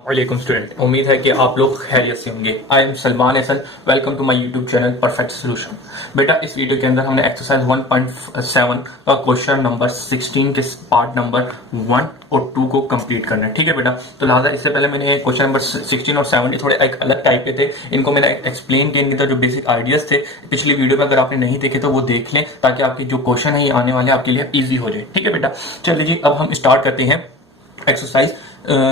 वालेकुम स्टूडेंट, उम्मीद है कि आप लोग खैरियत से होंगे। I am Salman Hasan, welcome to my YouTube channel perfect solution. बेटा, इस वीडियो के अंदर हमने एक्सरसाइज 1.7 का क्वेश्चन नंबर 16 के पार्ट नंबर 1 और 2 को कंप्लीट करना है। ठीक है बेटा, तो लिहाजा इससे पहले मैंने क्वेश्चन नंबर 16 और 17 थोड़े एक अलग टाइप के थे, इनको मैंने एक्सप्लेन किया। इनके जो बेसिक आइडियाज थे पिछली वीडियो में, अगर आपने नहीं देखे तो वो देख लें, ताकि आपके जो क्वेश्चन है ये आने वाले आपके लिए ईजी हो जाए। ठीक है बेटा, चलिए जी अब हम स्टार्ट करते हैं एक्सरसाइज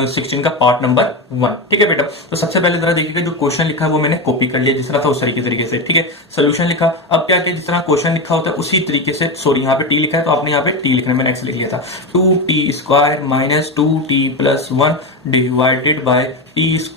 16 का पार्ट नंबर 1। ठीक है बेटा, तो सबसे पहले जरा देखिएगा, जो क्वेश्चन लिखा है वो मैंने कॉपी कर लिया जिस तरह था उस तरीके से। ठीक है, सोल्यूशन लिखा। अब क्या किया, जिस तरह क्वेश्चन लिखा होता है उसी तरीके से, सॉरी यहाँ पे टी लिखा है तो आपने यहाँ पे टी लिखना है, मैंने एक्स लिख लिया था। 2t² minus 2t+1 divided by t² +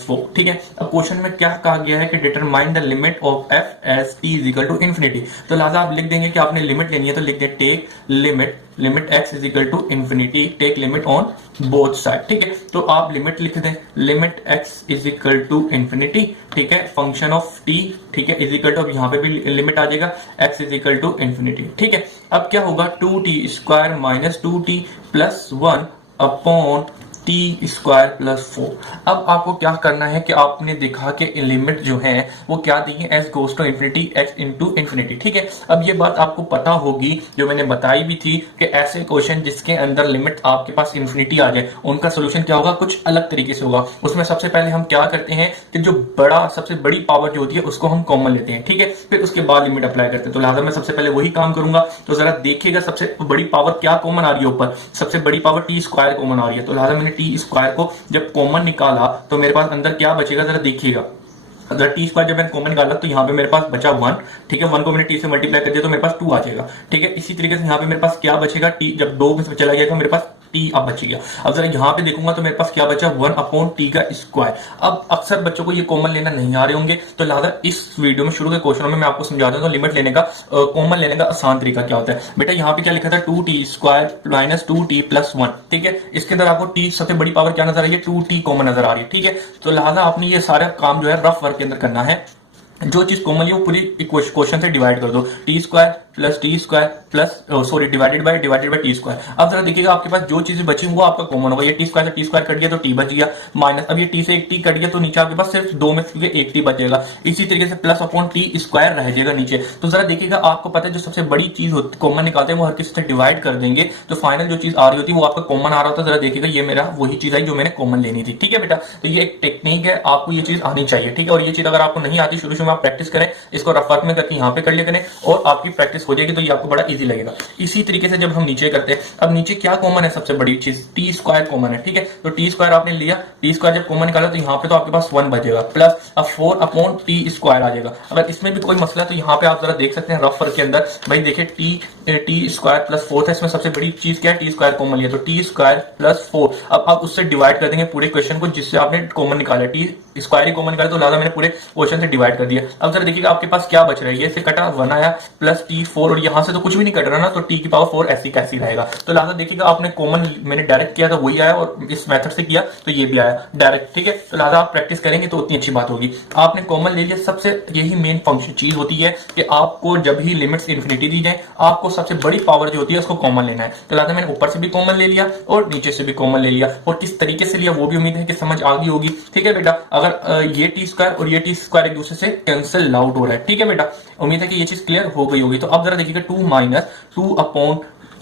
4। ठीक है, अब क्वेश्चन में क्या कहा गया है कि determine the limit of f as t is equal to infinity. तो लिहाजा आप लिख देंगे कि आपने लिमिट लेनी है, तो लिख दे take limit x is equal to infinity, take limit on both side. ठीक है, तो आप लिमिट लिख दें, limit x is equal to infinity. ठीक है, फंक्शन ऑफ t, ठीक है, इज इक्वल टू, अब यहां पे भी लिमिट आ जाएगा, x is equal to infinity. ठीक है, अब क्या होगा, 2t² minus 2t+1 upon t²+4। अब आपको क्या करना है कि आपने देखा कि लिमिट जो है वो क्या दी है, s goes to infinity, x into infinity. ठीक है, अब ये बात आपको पता होगी, जो मैंने बताई भी थी कि ऐसे क्वेश्चन जिसके अंदर लिमिट आपके पास इन्फिनिटी आ जाए उनका सोल्यूशन क्या होगा, कुछ अलग तरीके से होगा। उसमें सबसे पहले हम क्या करते हैं कि जो सबसे बड़ी पावर जो होती है उसको हम कॉमन लेते हैं। ठीक है, फिर उसके बाद लिमिट अप्लाई करते हैं। तो लिहाजा मैं सबसे पहले वही काम करूंगा। तो जरा देखिएगा, सबसे बड़ी पावर क्या कॉमन आ रही है, ऊपर सबसे बड़ी पावर t² कॉमन आ रही है। तो लिहाजा मैंने t² को जब कॉमन निकाला तो मेरे पास अंदर क्या बचेगा, जरा देखिएगा। अगर t² जब मैंने कॉमन निकाला तो यहाँ पे मेरे पास बचा 1। ठीक है, 1 को मैंने t से मल्टीप्लाई कर दिया तो मेरे पास 2 आ जाएगा। ठीक है, इसी तरीके से यहाँ पे मेरे पास क्या बचेगा, t जब 2 में से चला गया तो मेरे पास t अब बच गया। अब जरा यहाँ पे देखूंगा तो मेरे पास क्या बचा, 1 अपॉन t²। अब अक्सर बच्चों को ये कॉमन लेना नहीं आ रहे होंगे, तो लिहाजा इस वीडियो में शुरू के क्वेश्चनों में मैं आपको समझा दूंगा लिमिट लेने का, कॉमन लेने का आसान तरीका क्या होता है। बेटा यहाँ पे क्या लिखा था, 2t² माइनस 2t+1। ठीक है, इसके अंदर आपको t सबसे बड़ी पावर क्या नजर आ रही है, 2t कॉमन नजर आ रही है। ठीक है, तो लिहाजा आपने ये सारा काम जो है रफ वर्क के अंदर करना है। जो चीज कॉमन है वो पूरी क्वेश्चन से डिवाइड कर दो, डिवाइडेड बाय t²। अब जरा देखिएगा, आपके पास जो चीजें बची वो आपका कॉमन होगा। ये t² से t² कट गया तो t बच गया, माइनस अब ये t से एक t कट गया तो नीचे आपके पास सिर्फ 2 में से एक t बचेगा। इसी तरीके से प्लस अपॉन t² रह जाएगा नीचे। तो जरा देखिएगा, आपको पता है जो सबसे बड़ी चीज कॉमन निकालते हैं वो हर किसी से डिवाइड कर देंगे, तो फाइनल जो चीज आ रही होती है वो आपका कॉमन आ रहा होता है। जरा देखिएगा, ये मेरा वही चीज है जो मैंने कॉमन लेनी थी। ठीक है बेटा, तो ये एक टेक्निक है, आपको ये चीज आनी चाहिए। ठीक है, और ये चीज अगर आपको नहीं आती, शुरू में आप प्रैक्टिस करें, इसको रफ वर्क में करके यहाँ पे कर लिया करें और आपकी प्रैक्टिस हो जाएगी, तो ये आपको बड़ा इजी लगेगा। इसी तरीके से जब हम नीचे करते हैं, अब नीचे क्या कॉमन है, सबसे बड़ी चीज t² कॉमन है। ठीक है, तो t² आपने लिया, t² जब कॉमन निकाला तो यहाँ पे तो आपके पास 1 बचेगा, प्लस अब 4 अपॉन t² आ जाएगा। अगर इसमें भी कोई मसला है तो यहाँ पे आप जरा देख सकते हैं रफ वर्क के अंदर, भाई देखिए t² + 4 है, इसमें सबसे बड़ी चीज क्या है, t² कॉमन लिया तो t²+4। अब आप उससे डिवाइड कर देंगे पूरे क्वेश्चन को जिससे आपने कॉमन निकाला, t² ही कॉमन निकाला, तो लिहाजा मैंने पूरे क्वेश्चन से डिवाइड कर दिया। अब जरा देखिएगा आपके पास क्या बच रहा है, ये से कटा 1 आया, प्लस t4, और यहां से तो कुछ भी नहीं कट रहा ना, तो t⁴ ऐसी कैसी रहेगा। तो लिहाजा देखिएगा, आपने कॉमन मैंने डायरेक्ट किया तो वही आया, और इस मेथड से किया तो ये भी आया डायरेक्ट। ठीक है, तो लिहाजा आप प्रैक्टिस करेंगे तो उतनी अच्छी बात होगी। आपने कॉमन ले लिया, सबसे यही मेन फंक्शन चीज होती है कि आपको जब ही लिमिट्स इन्फिनिटी दी जाए, आपको सबसे बड़ी पावर जो होती है उसको कॉमन लेना है। तो लिहाजा मैंने ऊपर से भी कॉमन ले लिया और नीचे से भी कॉमन ले लिया, और किस तरीके से लिया वो भी उम्मीद है कि समझ आ गई होगी। ठीक है बेटा, अगर ये t² और ये t² एक दूसरे से कैंसिल आउट हो रहा है। ठीक है बेटा, उम्मीद है कि ये चीज क्लियर हो गई होगी। तो अब जरा देखिएगा, 2 minus 2 upon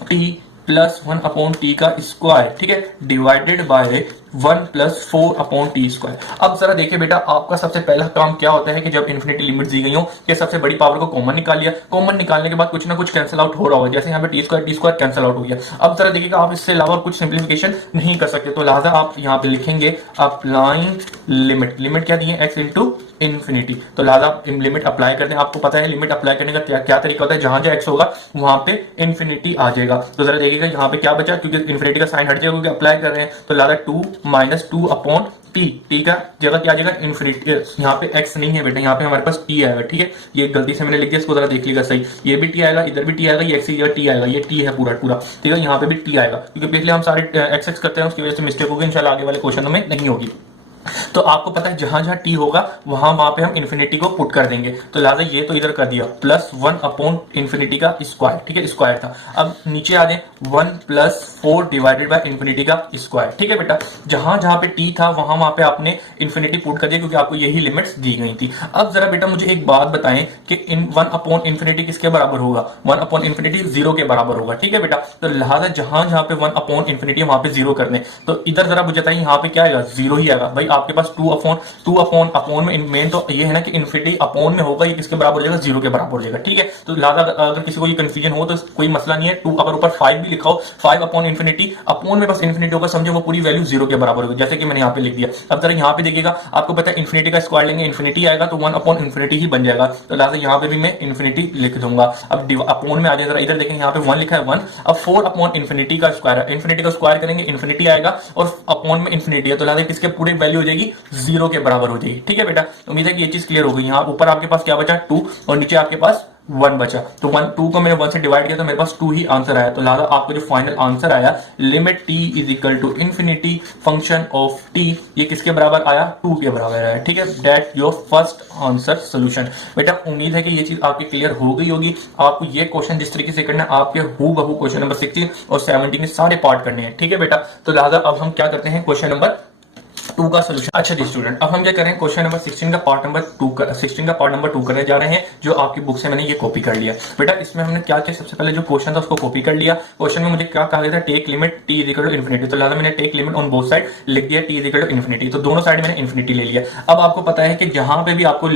t+1 upon t², ठीक है, डिवाइडेड बाय 1 + 4 अपॉन t²। अब जरा देखिए बेटा, आपका सबसे पहला काम क्या होता है कि जब इन्फिनिटी लिमिट दी गई हो कि सबसे बड़ी पावर को कॉमन निकाल लिया, कॉमन निकालने के बाद कुछ ना कुछ कैंसिल आउट हो रहा होगा, जैसे यहाँ पे t² कैंसिल आउट हो गया। अब जरा देखिएगा, आप इससे अलावा कुछ सिंप्लीफिकेशन नहीं कर सकते, तो लिहाजा आप यहाँ पे लिखेंगे अप्लाइंग लिमिट। लिमिट क्या दी है, x इंटू इन्फिनिटी, तो लिहाजा आप लिमिट अप्लाई करते हैं। आपको पता है लिमिट अप्लाई करने का क्या तरीका होता है, जहां जहां x होगा वहां पे इन्फिनिटी आ जाएगा। तो जरा देखिएगा यहाँ पे क्या बचा, क्योंकि इन्फिनिटी का साइन हट जाएगा क्योंकि अप्लाई कर रहे हैं, तो लिहाजा 2 माइनस 2 अपॉन t का जगह क्या आ जाएगा, इन्फिनिटी। यहाँ पे x नहीं है बेटा, यहाँ पे हमारे पास t आएगा। ठीक है, ये गलती से मैंने लिख दिया, इसको जरा देख लीजिएगा सही, ये भी t आएगा, इधर भी t आएगा, ये x की जगह t आएगा, ये t है पूरा। ठीक है, यहाँ पे भी t आएगा, क्योंकि पिछले हम सारे x करते हैं, उसकी वजह से मिस्टेक होगी, इंशाल्लाह आगे वाले क्वेश्चन में नहीं होगी। तो आपको पता है जहां जहां टी होगा वहां पे हम इन्फिनिटी को पुट कर देंगे। तो लिहाजा ये तो इधर कर दिया प्लस 1 अपॉन इन्फिनिटी का स्क्वायर, ठीक है, स्क्वायर था। अब नीचे आ जाए 1 प्लस 4 डिवाइडेड बाय इन्फिनिटी का स्क्वायर, ठीक है बेटा। जहां जहां पे टी था वहां पे आपने इन्फिनिटी पुट कर दिया क्योंकि आपको यही लिमिट्स दी गई थी। अब जरा बेटा मुझे एक बात बताएं कि इन 1 अपॉन इन्फिनिटी किसके बराबर होगा? 1 अपॉन इन्फिनिटी 0 के बराबर होगा, ठीक है बेटा। तो लिहाजा जहां जहां पे 1 अपॉन इन्फिनिटी वहां पे 0 कर दें। तो इधर जरा मुझे बताइए यहाँ पे क्या आएगा? 0 ही आएगा भाई। आपके पास 2 अपॉन अपॉन में मेन तो ये है ना कि इन्फिनिटी अपॉन में होगा, ये किसके बराबर हो जाएगा? 0 के बराबर हो जाएगा, ठीक है। तो लिहाजा अगर किसी को ये कंफ्यूजन हो तो कोई मसला नहीं है। 2 अगर ऊपर 5 भी लिखा हो, 5 अपॉन इन्फिनिटी, अपॉन में बस इन्फिनिटी होगा, समझो वो पूरी वैल्यू 0 के बराबर होगी, जैसे कि मैंने यहाँ पे लिख दिया। अब जरा यहाँ पे देखिएगा, आपको पता है इन्फिनिटी का स्क्वायर लेंगे, इन्फिनिटी आएगा तो 1 अपॉन इन्फिनिटी ही बन जाएगा। तो लिहाजा यहाँ पे भी मैं इन्फिनिटी लिख दूंगा। अब अपॉन में आ जाए, जरा इधर देखें, यहाँ पे 1 लिखा है 1। अब 4 अपॉन इन्फिनिटी का स्क्वायर है, इन्फिनिटी का स्क्वायर करेंगे इन्फिनिटी आएगा और अपॉन में इन्फिनिटी है, तो लिहाजा किसके पूरी वैल्यू हो जाएगी? 0 के बराबर हो जाएगी, ठीक है बेटा। उम्मीद है कि ये चीज क्लियर हो गई। यहाँ ऊपर आपके पास क्या बचा? 2 और नीचे आपके पास 1 बचा। तो 2 को मैंने 1 से डिवाइड किया तो मेरे पास 2 ही आंसर आया। तो लिहाजा आपको जो फाइनल आंसर आया limit t is equal to infinity function of t, ये किसके बराबर आया? 2 के बराबर आया, ठीक है। That your first answer solution. बेटा उम्मीद है कि ये चीज आपकी क्लियर हो गई होगी। आपको ये क्वेश्चन जिस तरीके से करना है, आपके हूबहू क्वेश्चन नंबर 16 और 17 में सारे पार्ट करने हैं, ठीक है बेटा। तो लिहाजा अब हम क्या करते हैं, क्वेश्चन नंबर 2 का सोल्यूशन। अच्छा जी स्टूडेंट, अब हम क्या करें, क्वेश्चन नंबर 16 का पार्ट नंबर 2 करने जा रहे हैं, जो आपकी बुक से मैंने ये कॉपी कर लिया। बेटा इसमें हमने क्या किया, सबसे पहले जो क्वेश्चन था उसको कॉपी कर लिया। क्वेश्चन में मुझे क्या कहा गया था? Take limit t is equal to infinity. तो लिहाजा मैंने take limit on both side लिख दिया, t is equal to infinity. तो दोनों साइड मैंने इन्फिनिटी ले लिया। अब आपको पता है कि जहां पे भी आपको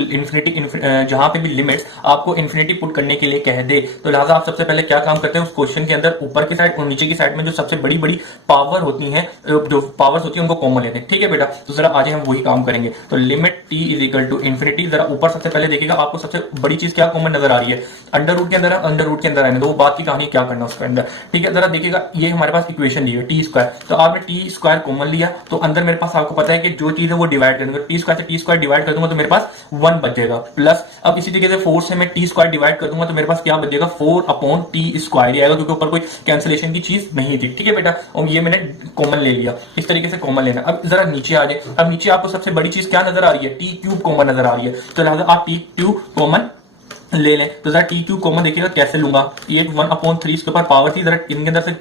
जहां पे भी लिमिट्स आपको इन्फिनिटी पुट करने के लिए कह दे, तो लिहाजा आप सबसे पहले क्या काम करते हैं, उस क्वेश्चन के अंदर ऊपर की साइड और नीचे की साइड में जो सबसे बड़ी बड़ी पावर होती है, जो पावर्स होती है उनको कॉमन लेते हैं, ठीक है बेटा। तो जरा आज हम वही काम करेंगे। तो limit t is equal to infinity, जरा ऊपर सबसे पहले देखिएगा आपको सबसे बड़ी चीज क्या कॉमन नजर आ रही है? अंडर रूट के अंदर है, अंडर रूट के अंदर आने दो, वो बात की कहानी क्या करना उसके अंदर, ठीक है। जरा देखिएगा ये हमारे पास इक्वेशन ली है टी स्क्वायर, तो आपने टी स्क्वायर कॉमन लिया तो अंदर मेरे पास आपको पता है कि जो चीज है वो डिवाइड कर दूंगा, टी स्क्वायर से टी स्क्वायर डिवाइड कर दूंगा तो मेरे पास 1 बच जाएगा प्लस। अब इसी तरीके से 4 से मैं टी स्क्वायर डिवाइड कर दूंगा तो मेरे पास क्या बच जाएगा? 4 अपॉन टी स्क्वायर आएगा, क्योंकि ऊपर कोई कैंसिलेशन की चीज नहीं थी, ठीक है बेटा। और ये मैंने कॉमन ले लिया, इस तरीके से कॉमन लेना। अब जरा नीचे आ जाए, अब नीचे आपको सबसे बड़ी चीज क्या नजर आ रही है? टी क्यूब कॉमन नजर आ रही है। तो लिहाजा आप टी क्यूब कॉमन ले लें। तो जरा टी क्यू कॉमन देखिएगा कैसे लूंगा, ये 1/3 इसके ऊपर पावर थी, जरा इनके अंदर से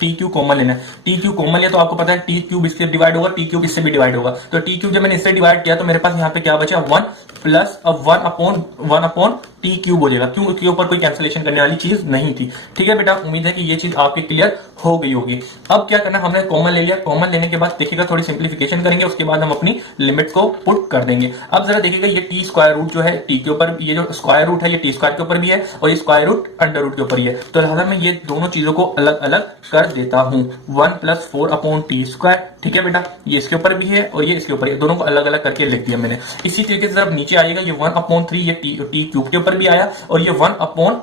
टी क्यू कॉमन लेना है। टी क्यू कॉमन लिया तो आपको पता है टी क्यूब इससे डिवाइड होगा, टी क्यूब इससे भी डिवाइड होगा। तो टी क्यूब जब मैंने इससे डिवाइड किया तो मेरे पास यहाँ पे क्या बचा? 1 प्लस अब 1 अपॉन टी क्यूब हो जाएगा, क्यों? उसके ऊपर कोई कैंसिलेशन करने वाली चीज नहीं थी, ठीक है बेटा। उम्मीद है कि ये चीज आपकी क्लियर हो गई होगी। अब क्या करना, हमने कॉमन ले लिया, कॉमन लेने के बाद देखिएगा थोड़ी सिंप्लीफिकेशन करेंगे, उसके बाद हम अपनी लिमिट को पुट कर देंगे। अब जरा देखिएगा ये टी स्क्वायर रूट जो है टी के ऊपर, ये जो स्क्वायर रूट है ये टी स्क्वायर के ऊपर भी है और ये स्क्वायर रूट अंडर रूट के ऊपर ही है। तो लिहाजा मैं ये दोनों चीजों को अलग अलग कर देता हूं। 1 प्लस 4 अपॉन टी स्क्वायर, ठीक है बेटा, ये इसके ऊपर भी है और ये इसके ऊपर है, दोनों को अलग अलग करके लिख दिया मैंने। इसी तरीके से जब नीचे आएगा ये 1/3 ये टी क्यूब के ऊपर भी आया और ये 1/3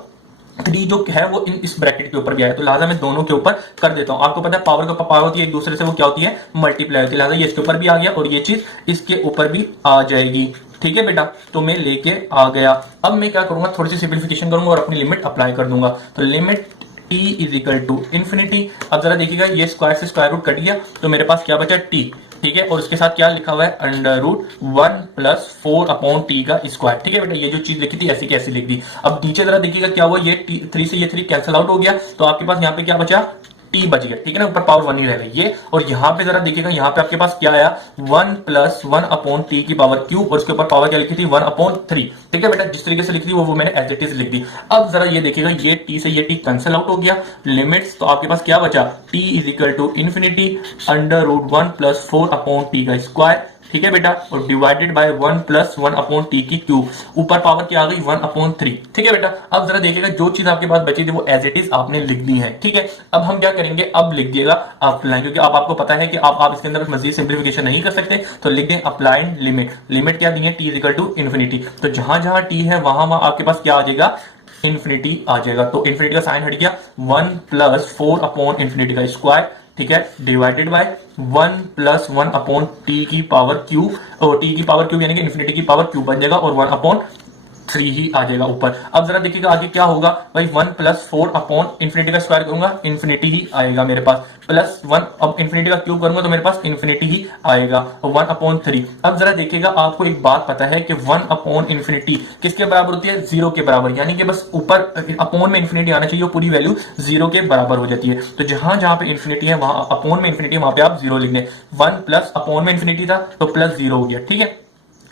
जो है वो इस ब्रैकेट के ऊपर भी आया। तो लिहाजा मैं दोनों के ऊपर कर देता हूं। आपको पता है पावर के ऊपर पावर होती है एक दूसरे से, वो क्या होती है? मल्टीप्लाई होती है। लिहाजा ये इसके ऊपर भी आ गया और ये चीज इसके ऊपर भी आ जाएगी, ठीक है बेटा। तो मैं लेके आ गया। अब मैं क्या करूंगा, थोड़ी सी सिंप्लीफिकेशन करूंगा और अपनी लिमिट अप्लाई कर दूंगा। तो limit t is equal to infinity. अब जरा देखिएगा ये स्क्वायर से स्क्वायर रूट कट गया तो मेरे पास क्या बचा? t, ठीक है। और उसके साथ क्या लिखा हुआ है? Under root 1 plus 4 upon T का स्क्वायर, ठीक है बेटा। ये जो चीज लिखी थी ऐसी कैसी लिख दी। अब नीचे जरा देखिएगा क्या हुआ, ये 3 से ये 3 कैंसिल आउट हो गया तो आपके पास यहाँ पे क्या बचा? टी बच गया, ठीक है ना, ऊपर पावर 1 ही रहेगा ये। और यहाँ पे जरा देखिएगा, यहाँ पे आपके पास क्या आया? 1 प्लस 1 अपॉन टी की पावर क्यूब और उसके ऊपर पावर क्या लिखी थी? 1/3, ठीक है बेटा। जिस तरीके से लिखी थी वो मैंने एज इट इज लिख दी। अब जरा ये देखिएगा ये टी से ये टी कैंसिल आउट हो गया, लिमिट्स, तो आपके पास क्या बचा? T is equal to infinity under root 1 plus 4 upon T का स्क्वायर, ठीक है बेटा, और divided by 1 plus 1 upon T की क्यूब, ऊपर पावर क्या आ गई? 1/3, ठीक है बेटा। अब जरा देखिएगा जो चीज आपके पास बची थी वो एज इट इज आपने लिख दी है, ठीक है। अब हम क्या करेंगे, अब लिख दिएगा अप्लाई, क्योंकि अब आपको पता है कि आप इसके अंदर मजीद सिंप्लीफिकेशन नहीं कर सकते, तो लिख दें अप्लाइड लिमिट। लिमिट क्या दी है? T is equal to infinity. तो जहां जहां टी है वहां आपके पास क्या आ जाएगा? इन्फिनिटी आ जाएगा। तो इन्फिनिटी का साइन हट गया, 1 प्लस 4 अपॉन इन्फिनिटी का स्क्वायर, ठीक है, divided by 1 plus 1 upon T की पावर क्यूब, और टी की पावर क्यूब यानी कि इन्फिनिटी की पावर क्यूब बन जाएगा और 1/3 3 ही आ जाएगा ऊपर। अब जरा देखिएगा आगे क्या होगा भाई, 1 प्लस 4 अपॉन इन्फिनिटी का स्क्वायर करूंगा, इन्फिनिटी ही आएगा मेरे पास, प्लस 1 अब इन्फिनिटी का क्यूब करूंगा तो मेरे पास इन्फिनिटी ही आएगा, 1 अपॉन 3। अब जरा देखिएगा आपको एक बात पता है कि 1 अपॉन इन्फिनिटी किसके बराबर होती है, 0 के बराबर, यानी कि बस ऊपर अपॉन में इन्फिनिटी आना चाहिए, पूरी वैल्यू 0 के बराबर हो जाती है। तो जहां जहां पे इन्फिनिटी है वहां अपॉन में इन्फिनिटी, वहां पे आप 0 लिख दें। 1 प्लस अपॉन में इन्फिनिटी था तो प्लस 0 हो गया, ठीक है।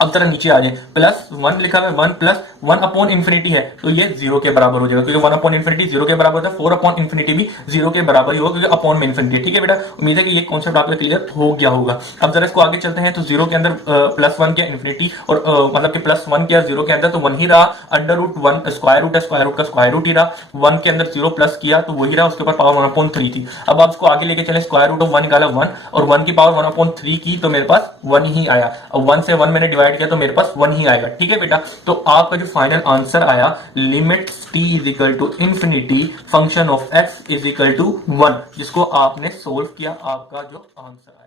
अब जरा नीचे आ जाए, प्लस 1 लिखा हुआ है, 1 प्लस 1 अपॉन इन्फिनिटी है तो ये 0 के बराबर हो जाएगा, क्योंकि 1 अपॉन इन्फिनिटी 0 के बराबर होता है, 4 अपॉन इन्फिनिटी भी 0 के बराबर ही होगा, क्योंकि अपॉन में इन्फिनिटी है, ठीक है बेटा। उम्मीद है कि ये कॉन्सेप्ट आपका क्लियर हो गया होगा। अब जरा इसको आगे चलते हैं, तो 0 के अंदर प्लस 1 किया इन्फिनिटी, और मतलब कि प्लस 1 किया 0 के अंदर तो 1 ही रहा, अंडर रूट 1 स्क्वायर रूट है, स्क्वायर रूट का स्क्वायर रूट ही रहा, 1 के अंदर 0 प्लस किया तो वही रहा, उसके ऊपर पावर 1 अपॉन 3 थी। अब आप इसको आगे लेके चले, स्क्वायर रूट ऑफ 1 निकाला 1, और 1 की पावर 1 अपॉन 3 की तो मेरे पास 1 ही आया। अब 1 से 1 मैंने डिवाइड किया तो मेरे पास 1 ही आएगा, ठीक है बेटा। तो आपका जो फाइनल आंसर आया, limit t is equal to infinity function of x is equal to 1, जिसको आपने सोल्व किया, आपका जो आंसर आया